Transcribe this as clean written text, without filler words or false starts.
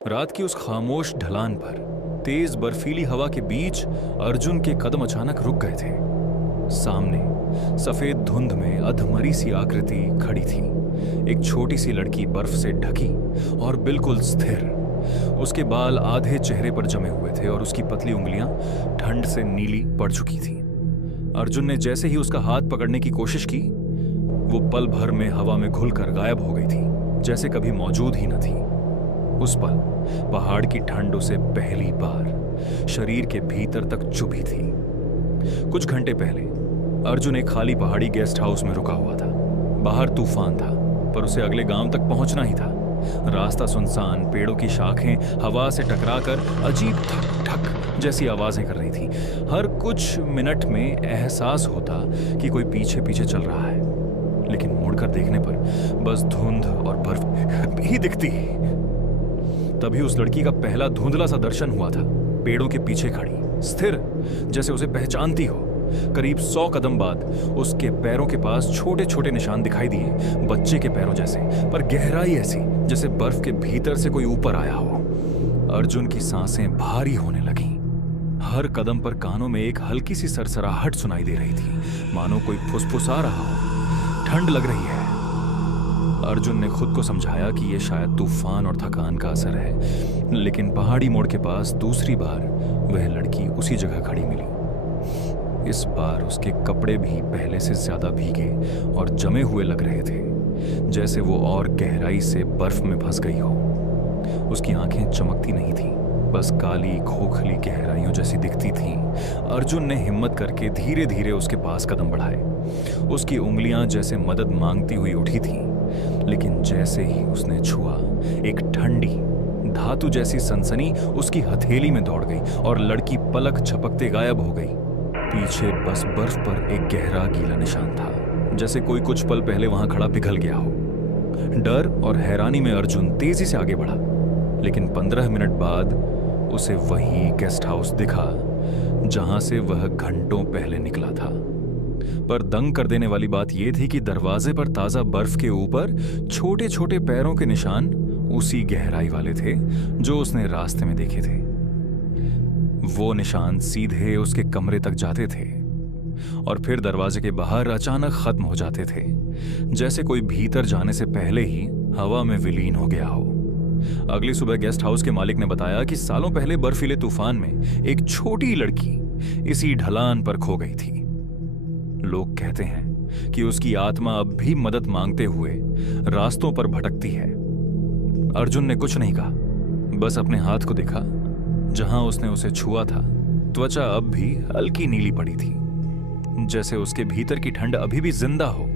रात की उस खामोश ढलान पर तेज बर्फीली हवा के बीच अर्जुन के कदम अचानक रुक गए थे। सामने सफेद धुंध में अधमरी सी आकृति खड़ी थी। एक छोटी सी लड़की बर्फ से ढकी और बिल्कुल स्थिर। उसके बाल आधे चेहरे पर जमे हुए थे और उसकी पतली उंगलियां ठंड से नीली पड़ चुकी थी। अर्जुन ने जैसे ही उसका हाथ पकड़ने की कोशिश की, वो पल भर में हवा में घुलकर गायब हो गई थी, जैसे कभी मौजूद ही न थी। उस पल पहाड़ की ठंड उसे पहली बार शरीर के भीतर तक चुभी थी। कुछ घंटे पहले अर्जुन एक खाली पहाड़ी गेस्ट हाउस में रुका हुआ था। बाहर तूफान था, पर उसे अगले गांव तक पहुंचना ही था। रास्ता सुनसान, पेड़ों की शाखें हवा से टकराकर अजीब ठक ठक जैसी आवाजें कर रही थी। हर कुछ मिनट में एहसास होता कि कोई पीछे पीछे चल रहा है, लेकिन मुड़कर देखने पर बस धुंध और बर्फ ही दिखती। तभी उस लड़की का पहला धुंधला सा दर्शन हुआ था, पेड़ों के पीछे खड़ी, स्थिर, जैसे उसे पहचानती हो। करीब 100 कदम बाद उसके पैरों के पास छोटे छोटे निशान दिखाई दिए, बच्चे के पैरों जैसे, पर गहराई ऐसी जैसे बर्फ के भीतर से कोई ऊपर आया हो। अर्जुन की सांसें भारी होने लगीं। हर कदम पर कानों में एक हल्की सी सरसराहट सुनाई दे रही थी, मानो कोई फुसफुसा रहा हो। ठंड लग रही है। अर्जुन ने खुद को समझाया कि यह शायद तूफान और थकान का असर है, लेकिन पहाड़ी मोड़ के पास दूसरी बार वह लड़की उसी जगह खड़ी मिली। इस बार उसके कपड़े भी पहले से ज्यादा भीगे और जमे हुए लग रहे थे, जैसे वो और गहराई से बर्फ में फंस गई हो। उसकी आंखें चमकती नहीं थीं, बस काली खोखली गहराइयों जैसी दिखती थीं। अर्जुन ने हिम्मत करके धीरे धीरे उसके पास कदम बढ़ाए। उसकी उंगलियां जैसे मदद मांगती हुई उठी थीं, लेकिन जैसे ही उसने छुआ, एक ठंडी धातु जैसी सनसनी उसकी हथेली में दौड़ गई और लड़की पलक झपकते गायब हो गई। पीछे बस बर्फ पर एक गहरा गीला निशान था, जैसे कोई कुछ पल पहले वहां खड़ा पिघल गया हो। डर और हैरानी में अर्जुन तेजी से आगे बढ़ा, लेकिन 15 मिनट बाद उसे वही गेस्ट हाउस दिखा जहां से वह घंटों पहले निकला था। पर दंग कर देने वाली बात यह थी कि दरवाजे पर ताजा बर्फ के ऊपर छोटे छोटे पैरों के निशान उसी गहराई वाले थे जो उसने रास्ते में देखे थे। वो निशान सीधे उसके कमरे तक जाते थे और फिर दरवाजे के बाहर अचानक खत्म हो जाते थे, जैसे कोई भीतर जाने से पहले ही हवा में विलीन हो गया हो। अगली सुबह गेस्ट हाउस के मालिक ने बताया कि सालों पहले बर्फीले तूफान में एक छोटी लड़की इसी ढलान पर खो गई थी। लोग कहते हैं कि उसकी आत्मा अब भी मदद मांगते हुए रास्तों पर भटकती है। अर्जुन ने कुछ नहीं कहा, बस अपने हाथ को देखा जहां उसने उसे छुआ था। त्वचा अब भी हल्की नीली पड़ी थी, जैसे उसके भीतर की ठंड अभी भी जिंदा हो।